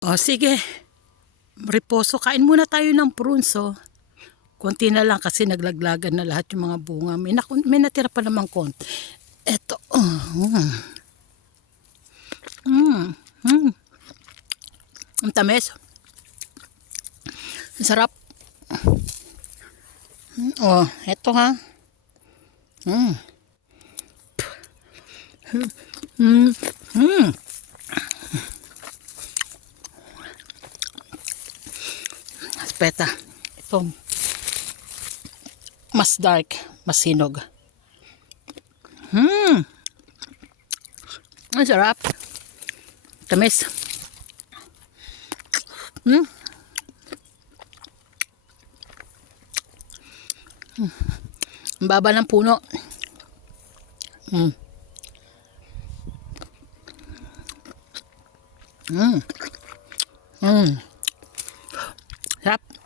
O sige, Riposo, kain muna tayo ng prunso. Konti na lang kasi naglaglagan na lahat yung mga bunga. May, naku- may natira pa naman konti. Eto. Oh, mm. Mm. Mm. Ang tamis. Ang sarap. Mm, Oh, eto ha. Mm. Mm. Mm. Aspeta. Ito. Mas dark. Mas sinog. Hmm. Ang sarap. Tamis. Hmm. Hmm. Ang baba ng puno. Hmm. Hmm. Hmm. Sarap.